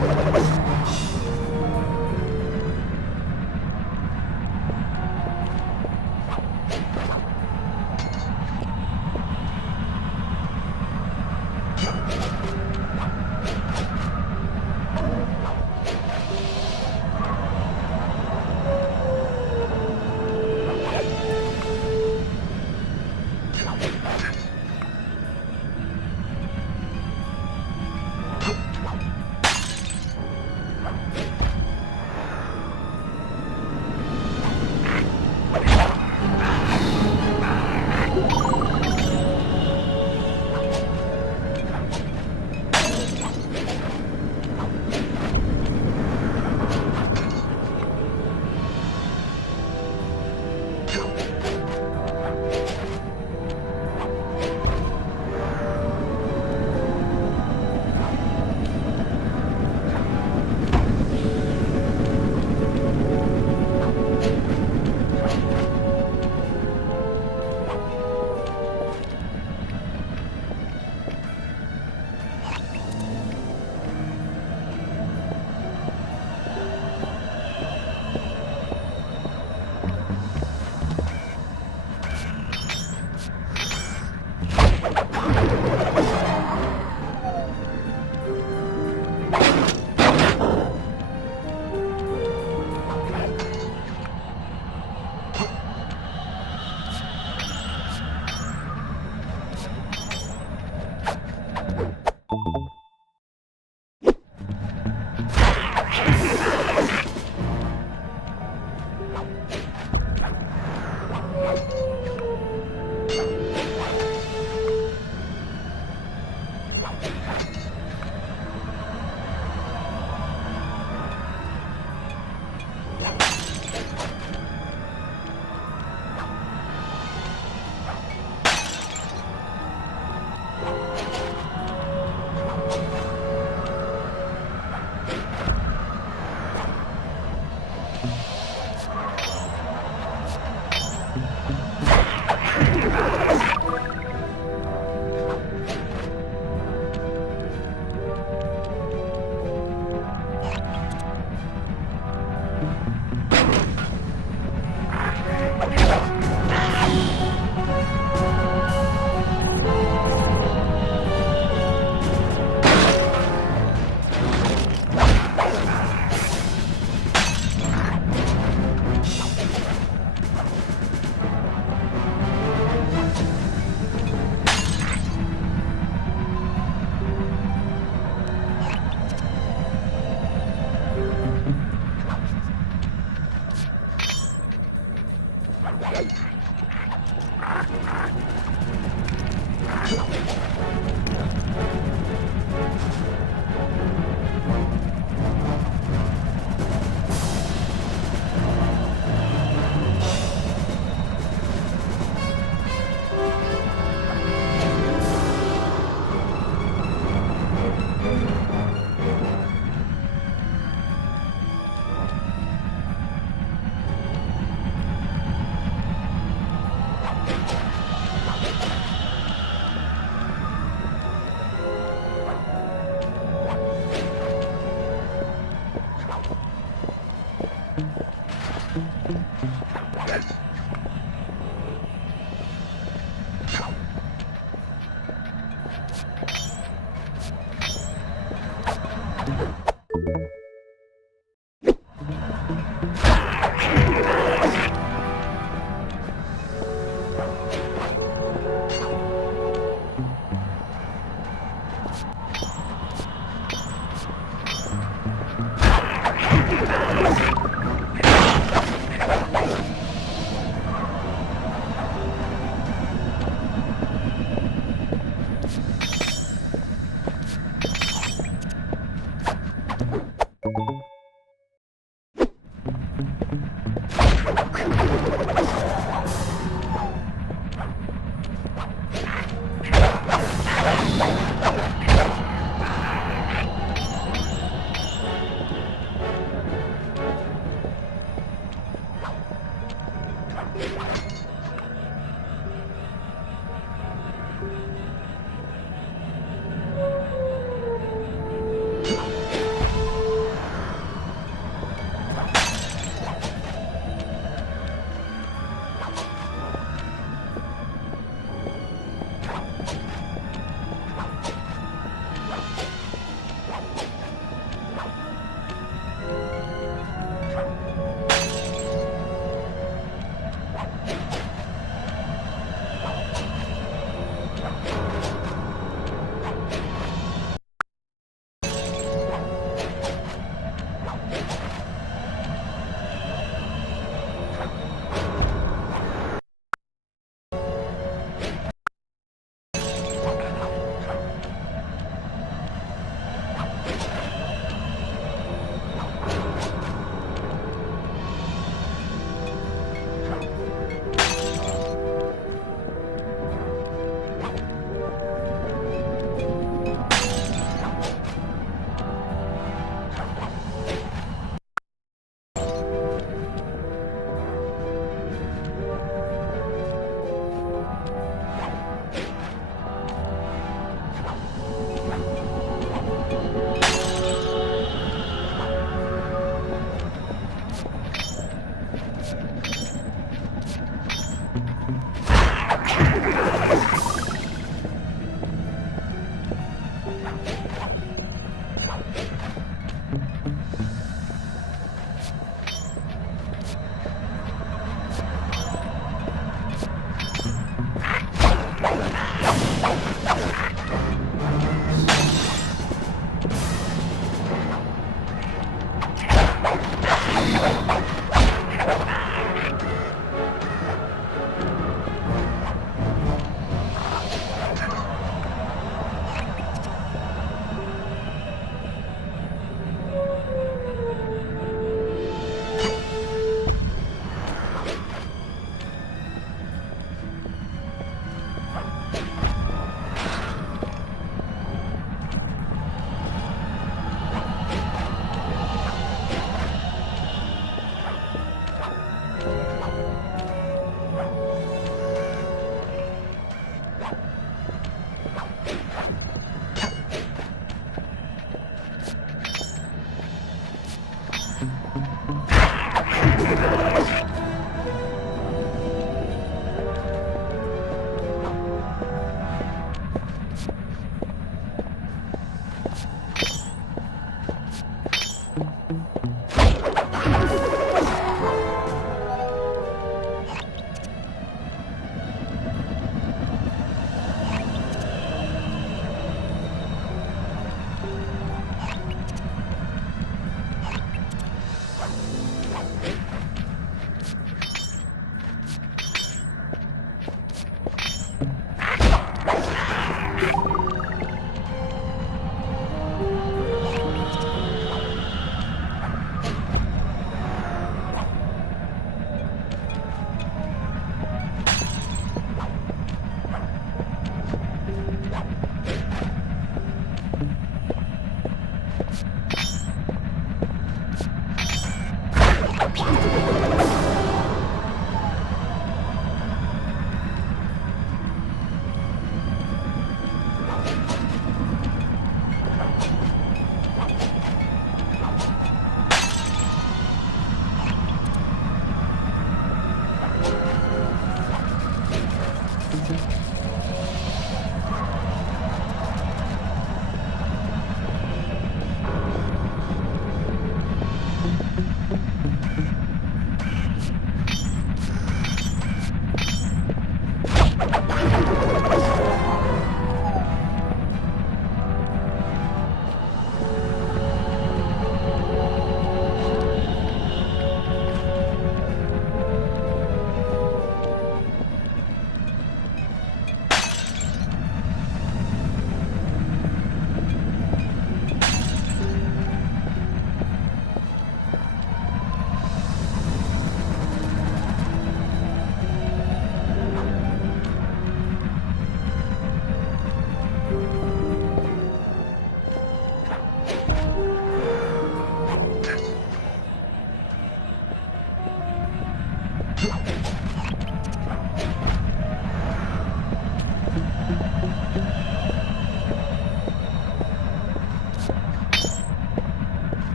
you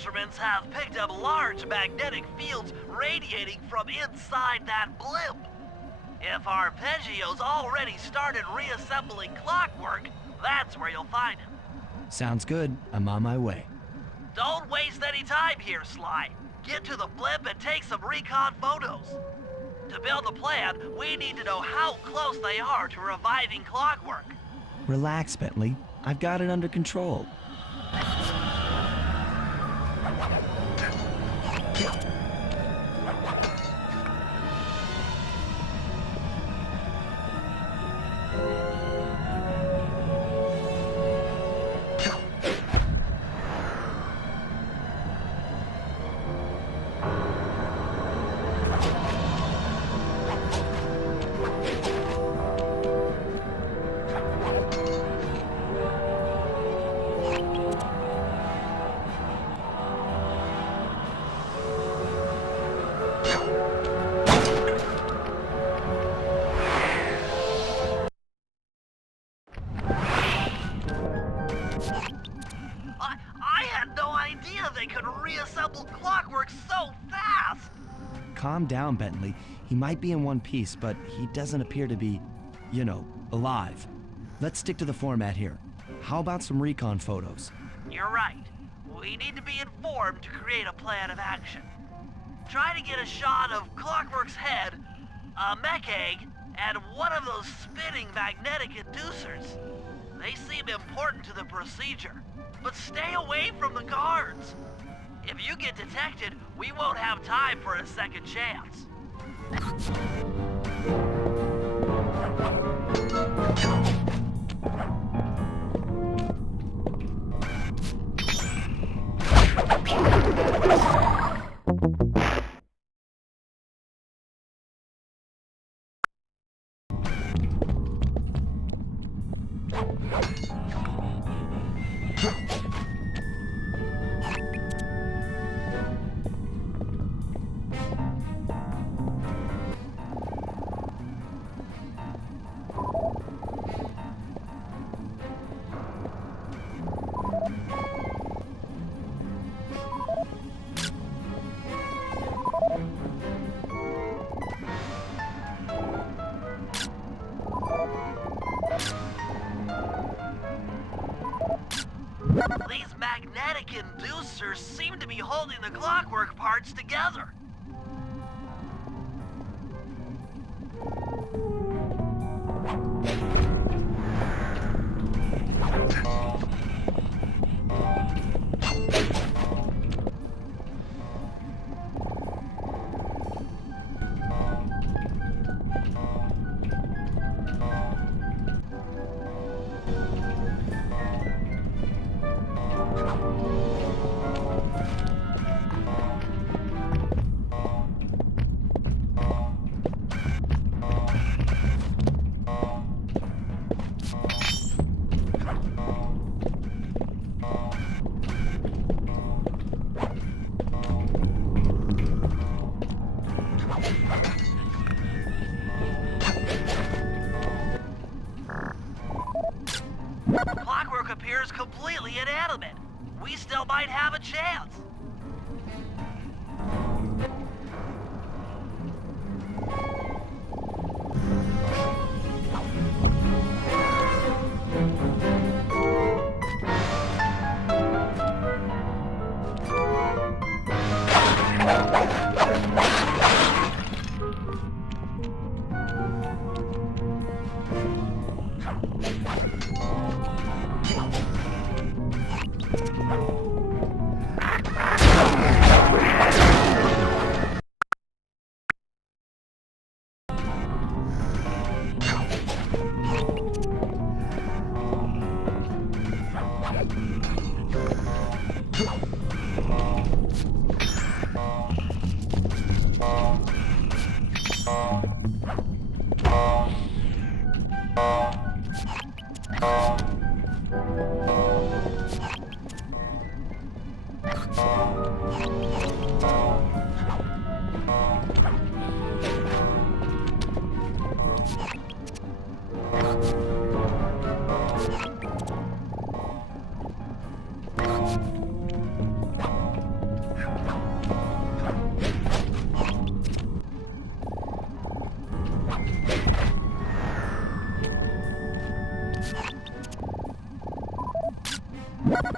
instruments have picked up large magnetic fields radiating from inside that blimp. If Arpeggio's already started reassembling clockwork, that's where you'll find him. Sounds good. I'm on my way. Don't waste any time here, Sly. Get to the blimp and take some recon photos. To build a plan, we need to know how close they are to reviving clockwork. Relax, Bentley. I've got it under control. Calm down, Bentley. He might be in one piece, but he doesn't appear to be, alive. Let's stick to the format here. How about some recon photos? You're right. We need to be informed to create a plan of action. Try to get a shot of Clockwork's head, a mech egg, and one of those spinning magnetic inducers. They seem important to the procedure, but stay away from the guards. If you get detected, we won't have time for a second chance. These magnetic inducers seem to be holding the clockwork parts together. Clockwork appears completely inanimate. We still might have a chance.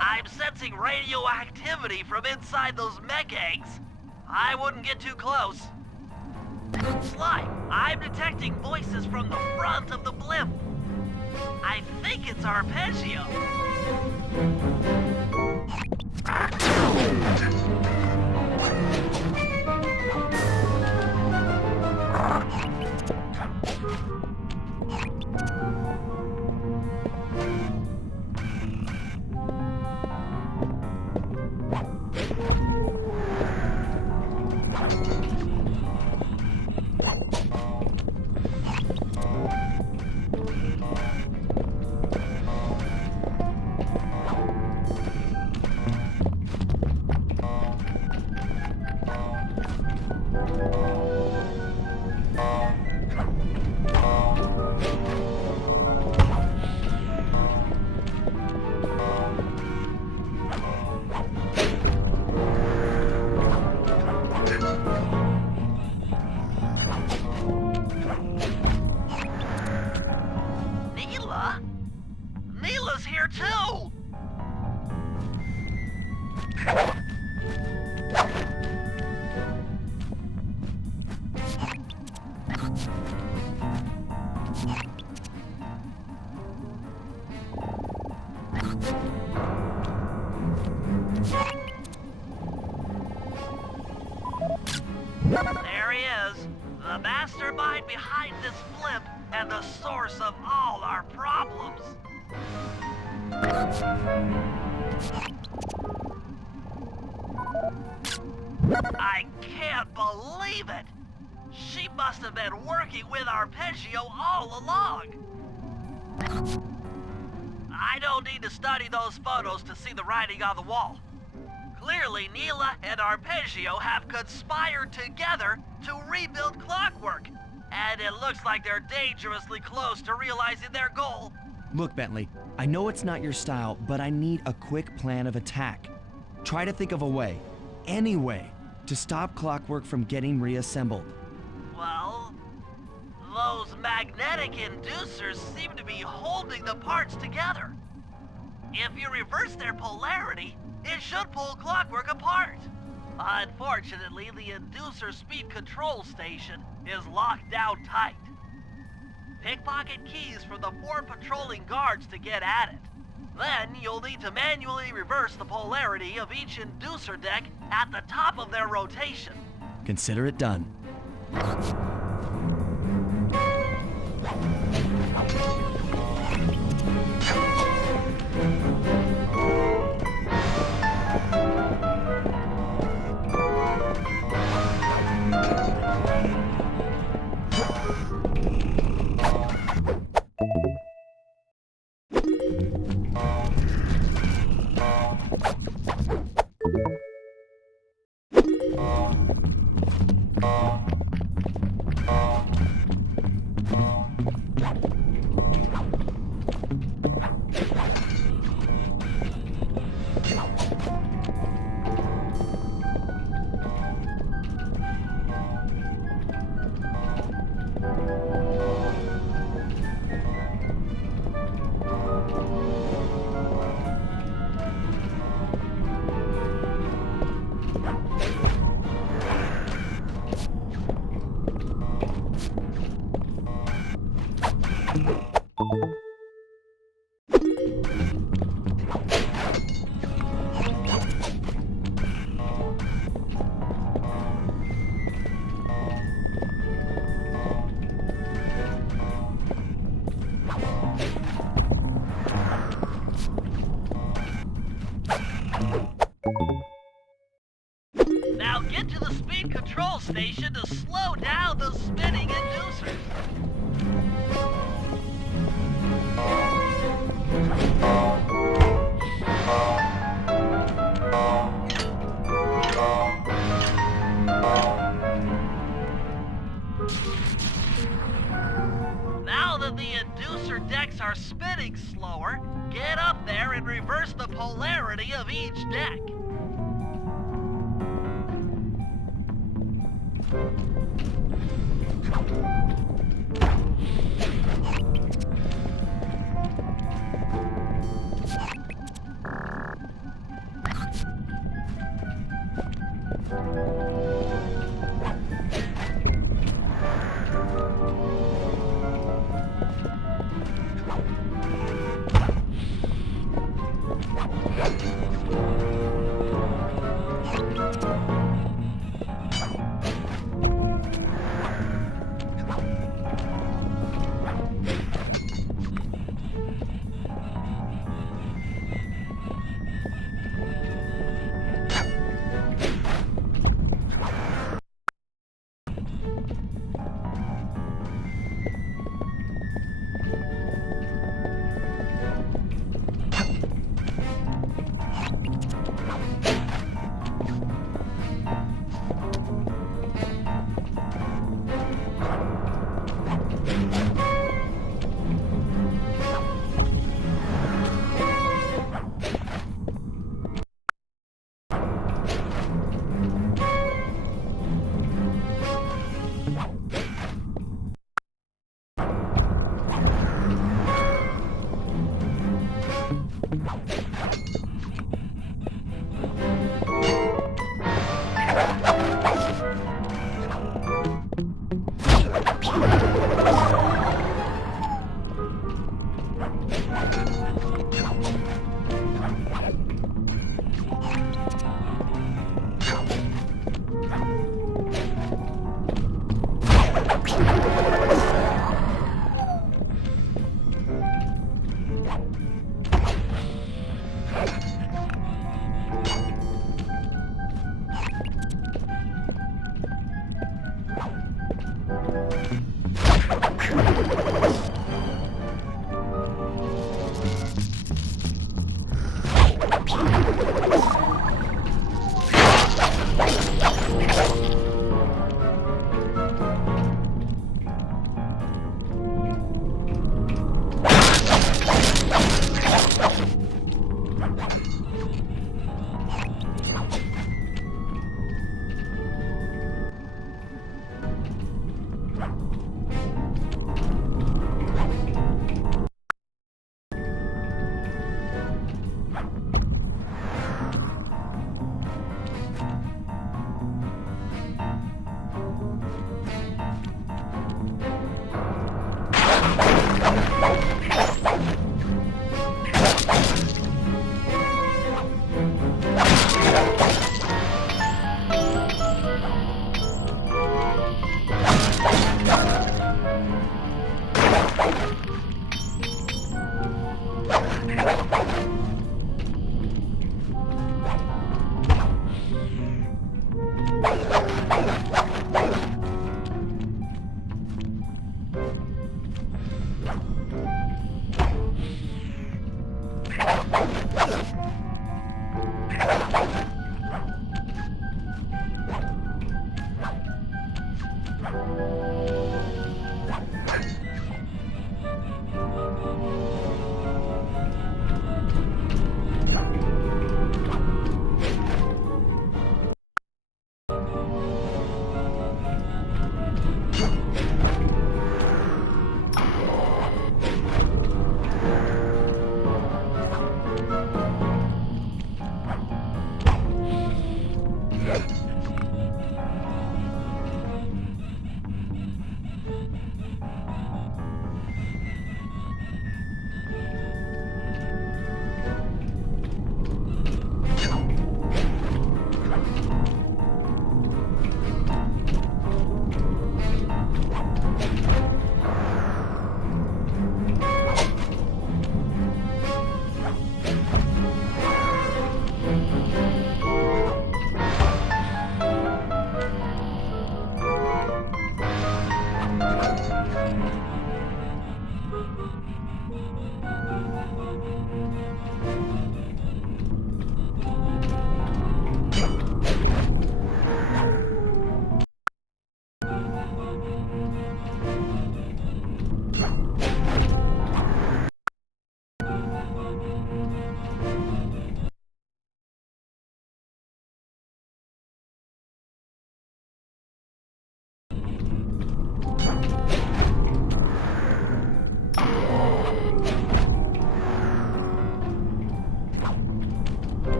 I'm sensing radioactivity from inside those mech eggs. I wouldn't get too close. Sly, I'm detecting voices from the front of the blimp. I think it's Arpeggio. There he is, the mastermind behind this blimp and the source of all our problems. I can't believe it! She must have been working with Arpeggio all along. I don't need to study those photos to see the writing on the wall. Clearly, Neela and Arpeggio have conspired together to rebuild Clockwork, and it looks like they're dangerously close to realizing their goal. Look, Bentley, I know it's not your style, but I need a quick plan of attack. Try to think of a way, any way, to stop Clockwork from getting reassembled. Well, those magnetic inducers seem to be holding the parts together. If you reverse their polarity, it should pull Clockwork apart. Unfortunately, the inducer speed control station is locked down tight. Pickpocket keys from the 4 patrolling guards to get at it. Then you'll need to manually reverse the polarity of each inducer deck at the top of their rotation. Consider it done. Now get to the speed control station to slow down the spinning inducers. Now that the inducer decks are spinning slower, get up there and reverse the polarity of each deck.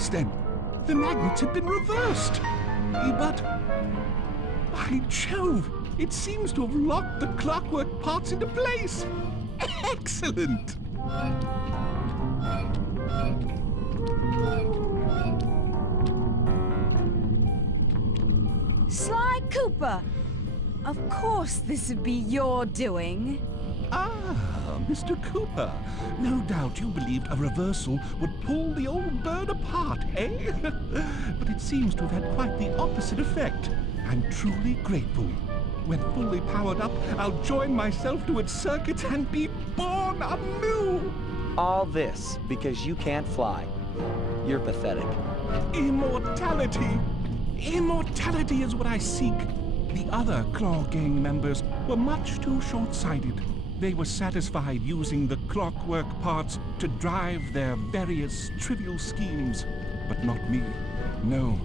this then? The magnets had been reversed. But, by Jove, it seems to have locked the clockwork parts into place. Excellent! Sly Cooper! Of course this would be your doing. Ah, Mr. Cooper. No doubt you believed a reversal would pull the old bird apart, eh? But it seems to have had quite the opposite effect. I'm truly grateful. When fully powered up, I'll join myself to its circuits and be born anew! All this because you can't fly. You're pathetic. Immortality! Immortality is what I seek. The other Claw Gang members were much too short-sighted. They were satisfied using the clockwork parts to drive their various trivial schemes. But not me. No,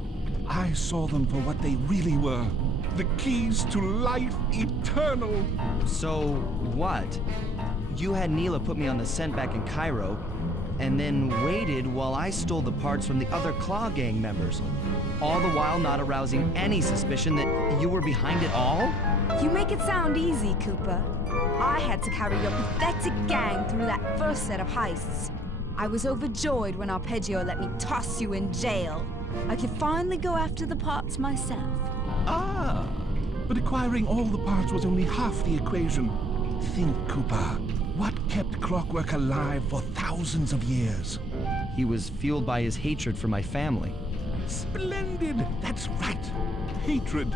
I saw them for what they really were. The keys to life eternal. So, what? You had Neela put me on the scent back in Cairo, and then waited while I stole the parts from the other Claw Gang members, all the while not arousing any suspicion that you were behind it all? You make it sound easy, Cooper. I had to carry your pathetic gang through that first set of heists. I was overjoyed when Arpeggio let me toss you in jail. I could finally go after the parts myself. Ah, but acquiring all the parts was only half the equation. Think, Cooper. What kept clockwork alive for thousands of years? He was fueled by his hatred for my family. Splendid! That's right. Hatred.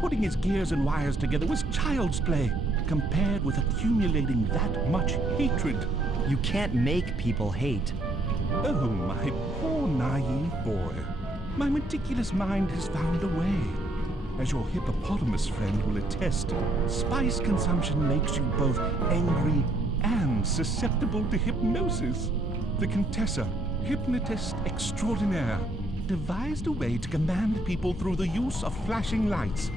Putting his gears and wires together was child's play, compared with accumulating that much hatred. You can't make people hate. Oh, my poor naive boy. My meticulous mind has found a way. As your hippopotamus friend will attest, spice consumption makes you both angry and susceptible to hypnosis. The Contessa, hypnotist extraordinaire, devised a way to command people through the use of flashing lights.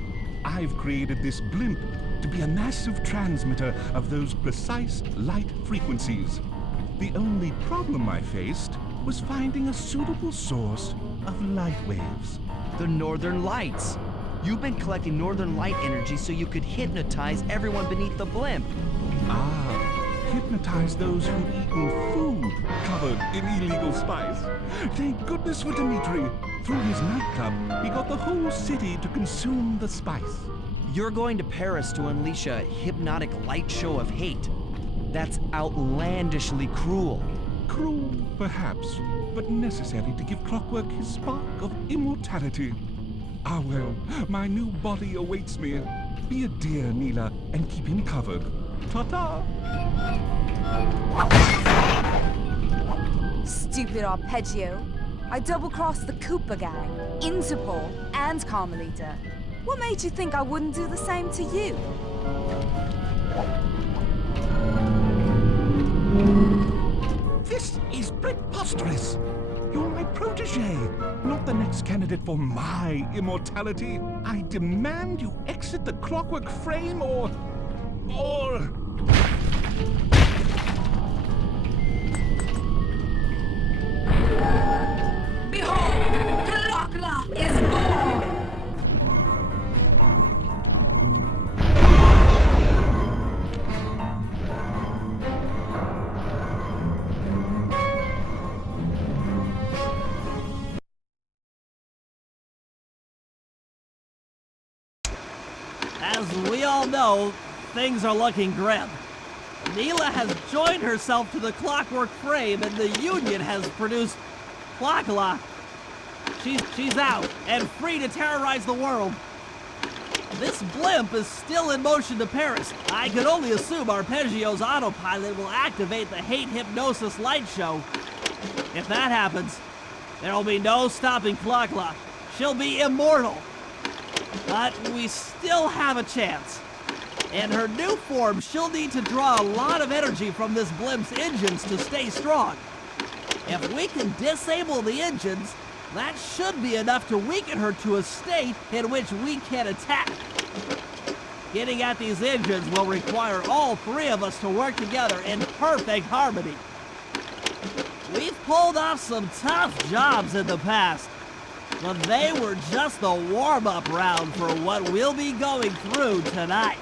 I've created this blimp to be a massive transmitter of those precise light frequencies. The only problem I faced was finding a suitable source of light waves. The Northern Lights. You've been collecting Northern Light energy so you could hypnotize everyone beneath the blimp. Ah, hypnotize those who'd eaten food covered in illegal spice. Thank goodness for Dimitri. Through his nightclub, he got the whole city to consume the spice. You're going to Paris to unleash a hypnotic light show of hate. That's outlandishly cruel. Cruel, perhaps, but necessary to give clockwork his spark of immortality. Ah well, my new body awaits me. Be a dear, Neela, and keep him covered. Ta-ta! Stupid Arpeggio. I double-crossed the Cooper gang, Interpol, and Carmelita. What made you think I wouldn't do the same to you? This is preposterous! You're my protege, not the next candidate for my immortality. I demand you exit the clockwork frame or... Behold, Clockla is born! As we all know, things are looking grim. Neela has joined herself to the clockwork frame and the Union has produced Clockla. She's out and free to terrorize the world. This blimp is still in motion to Paris. I can only assume Arpeggio's autopilot will activate the hate hypnosis light show. If that happens, there'll be no stopping Clockla. She'll be immortal. But we still have a chance. In her new form, she'll need to draw a lot of energy from this blimp's engines to stay strong. If we can disable the engines, that should be enough to weaken her to a state in which we can attack. Getting at these engines will require all three of us to work together in perfect harmony. We've pulled off some tough jobs in the past, but they were just a warm-up round for what we'll be going through tonight.